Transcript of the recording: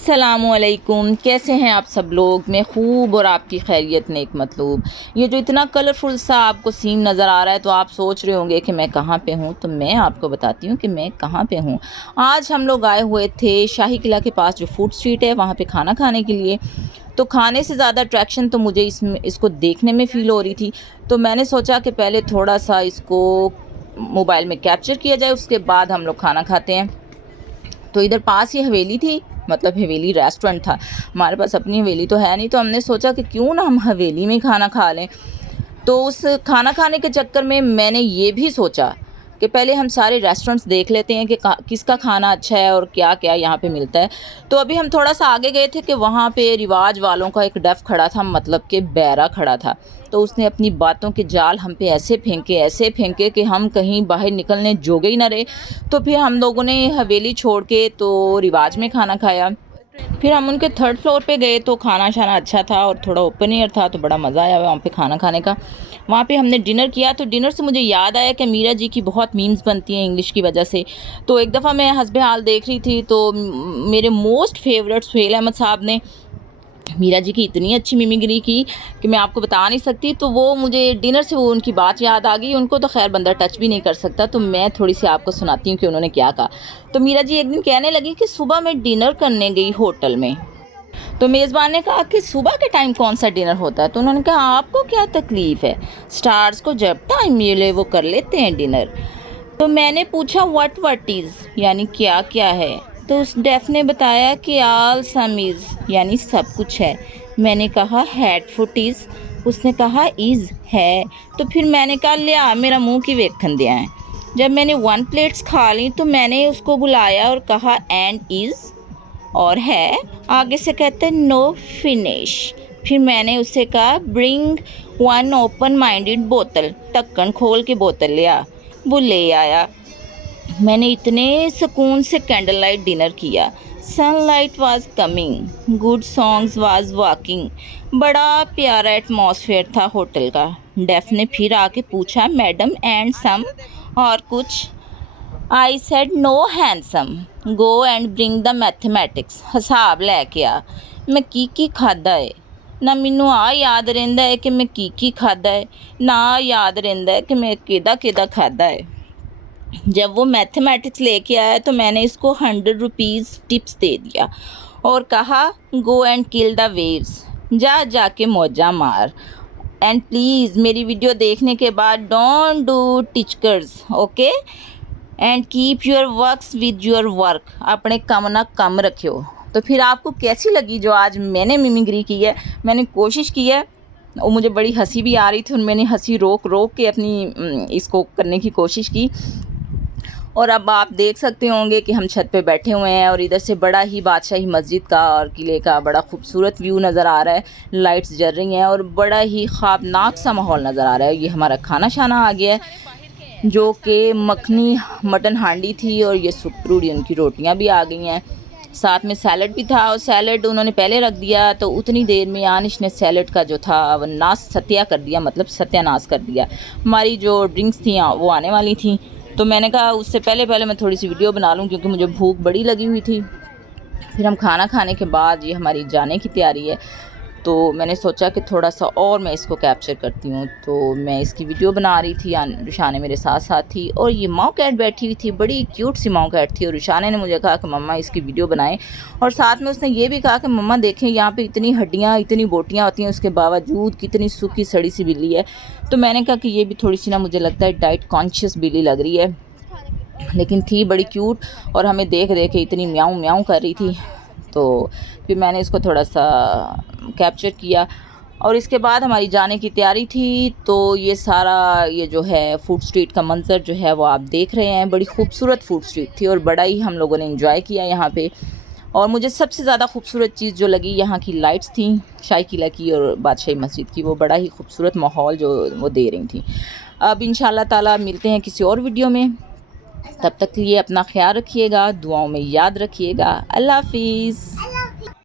अस्सलामुअलैकुम, कैसे हैं आप सब लोग। मैं खूब और आपकी खैरियत नेक मतलूब। ये जो इतना कलरफुल सा आपको सीन नज़र आ रहा है तो आप सोच रहे होंगे कि मैं कहाँ पे हूँ। तो मैं आपको बताती हूँ कि मैं कहाँ पे हूँ। आज हम लोग आए हुए थे शाही किला के पास जो फूड स्ट्रीट है वहाँ पे खाना खाने के लिए। तो खाने से ज़्यादा अट्रैक्शन तो मुझे इसको देखने में फ़ील हो रही थी। तो मैंने सोचा कि पहले थोड़ा सा इसको मोबाइल में कैप्चर किया जाए, उसके बाद हम लोग खाना खाते हैं। तो इधर पास ही हवेली थी, मतलब हवेली रेस्टोरेंट था। हमारे पास अपनी हवेली तो है नहीं, तो हमने सोचा कि क्यों ना हम हवेली में खाना खा लें। तो उस खाना खाने के चक्कर में मैंने ये भी सोचा कि पहले हम सारे रेस्टोरेंट्स देख लेते हैं कि किसका खाना अच्छा है और क्या क्या यहाँ पे मिलता है। तो अभी हम थोड़ा सा आगे गए थे कि वहाँ पे रिवाज वालों का एक डफ खड़ा था, मतलब कि बैरा खड़ा था। तो उसने अपनी बातों के जाल हम पे ऐसे फेंके कि हम कहीं बाहर निकलने जोगे ही ना रहे। तो फिर हम लोगों ने हवेली छोड़ के तो रिवाज में खाना खाया। फिर हम उनके थर्ड फ्लोर पे गए तो खाना शाना अच्छा था और थोड़ा ओपन एयर था, तो बड़ा मज़ा आया वहाँ पे खाना खाने का। वहाँ पे हमने डिनर किया। तो डिनर से मुझे याद आया कि मीरा जी की बहुत मीम्स बनती हैं इंग्लिश की वजह से। तो एक दफ़ा मैं हस्बे हाल देख रही थी तो मेरे मोस्ट फेवरेट सुहेल अहमद साहब ने मीरा जी की इतनी अच्छी मिमिक्री की कि मैं आपको बता नहीं सकती। तो वो मुझे डिनर से वो उनकी बात याद आ गई। उनको तो खैर बंदा टच भी नहीं कर सकता, तो मैं थोड़ी सी आपको सुनाती हूँ कि उन्होंने क्या कहा। तो मीरा जी एक दिन कहने लगी कि सुबह मैं डिनर करने गई होटल में। तो मेज़बान ने कहा कि सुबह के टाइम कौन सा डिनर होता है। तो उन्होंने कहा आपको क्या तकलीफ़ है, स्टार्स को जब टाइम मिले वो कर लेते हैं डिनर। तो मैंने पूछा व्हाट इज़, यानी क्या क्या है। तो उस डेफ ने बताया कि आल सम इज़, यानी सब कुछ है। मैंने कहा हैड फुट इज़। उसने कहा इज़ है। तो फिर मैंने कहा लिया मेरा मुंह की वेखन दिया है। जब मैंने 1 प्लेट्स खा ली तो मैंने उसको बुलाया और कहा एंड इज़, और है। आगे से कहते हैं नो फिनिश। फिर मैंने उससे कहा ब्रिंग 1 ओपन माइंडेड बोतल, ढक्कन खोल के बोतल लिया। वो ले आया। मैंने इतने सुकून से कैंडल लाइट डिनर किया। Sunlight was coming, good songs was walking. बड़ा प्यारा एटमॉस्फेयर था होटल का। डेफ ने फिर आके पूछा मैडम एंड सम, और कुछ। I said no handsome, go and bring the mathematics, हिसाब लैके आ। मैं की खादा है ना, मैनू आ याद रहिंदा है कि मैं की खादा है, ना याद रहिंदा है कि मैं केदा खादा है। जब वो मैथमेटिक्स लेके आया तो मैंने इसको 100 रुपीज़ टिप्स दे दिया और कहा go and kill the waves, जा जाके मौजा मार। एंड प्लीज़ मेरी वीडियो देखने के बाद डोंट डू टिचकर्स, okay, and keep your works with your work, अपने कम ना कम रखियो। तो फिर आपको कैसी लगी जो आज मैंने मिमिक्री की है। मैंने कोशिश की है और मुझे बड़ी हंसी भी आ रही थी और मैंने हंसी रोक रोक के अपनी इसको करने की कोशिश की। और अब आप देख सकते होंगे कि हम छत पे बैठे हुए हैं और इधर से बड़ा ही बादशाही मस्जिद का और किले का बड़ा खूबसूरत व्यू नज़र आ रहा है। लाइट्स जल रही हैं और बड़ा ही ख़्वाबनाक सा माहौल नज़र आ रहा है। ये हमारा खाना शाना आ गया है जो कि मखनी मटन हांडी थी और ये सुपरूड़ी उनकी रोटियां भी आ गई हैं। साथ में सैलड भी था और सैलड उन्होंने पहले रख दिया। तो उतनी देर में आनिश ने सैलड का जो था वो नाश सत्या कर दिया, मतलब सत्यानाश कर दिया। हमारी जो ड्रिंक्स थी वो आने वाली थी, तो मैंने कहा उससे पहले मैं थोड़ी सी वीडियो बना लूँ क्योंकि मुझे भूख बड़ी लगी हुई थी। फिर हम खाना खाने के बाद ये हमारी जाने की तैयारी है, तो मैंने सोचा कि थोड़ा सा और मैं इसको कैप्चर करती हूँ। तो मैं इसकी वीडियो बना रही थी, रुशाने मेरे साथ साथ थी और ये माँ कैट बैठी हुई थी, बड़ी क्यूट सी माँ कैट थी। और रुशाने ने मुझे कहा कि मम्मा इसकी वीडियो बनाएं, और साथ में उसने ये भी कहा कि मम्मा देखें यहाँ पे इतनी हड्डियाँ इतनी बोटियाँ होती हैं, उसके बावजूद कितनी सूखी सड़ी सी बिल्ली है। तो मैंने कहा कि ये भी थोड़ी सी ना, मुझे लगता है डाइट कॉन्शियस बिल्ली लग रही है, लेकिन थी बड़ी क्यूट और हमें देख देख के इतनी म्याऊं म्याऊं कर रही थी। तो फिर मैंने इसको थोड़ा सा कैप्चर किया और इसके बाद हमारी जाने की तैयारी थी। तो ये सारा ये जो है फूड स्ट्रीट का मंज़र जो है वो आप देख रहे हैं। बड़ी खूबसूरत फूड स्ट्रीट थी और बड़ा ही हम लोगों ने एंजॉय किया यहाँ पे। और मुझे सबसे ज़्यादा खूबसूरत चीज़ जो लगी यहाँ की लाइट्स थी, शाही किला की और बादशाही मस्जिद की, वो बड़ा ही खूबसूरत माहौल जो वो दे रही थी। अब इंशाल्लाह ताला मिलते हैं किसी और वीडियो में, तब तक के लिए अपना ख्याल रखिएगा, दुआओं में याद रखिएगा। अल्लाह हाफिज़।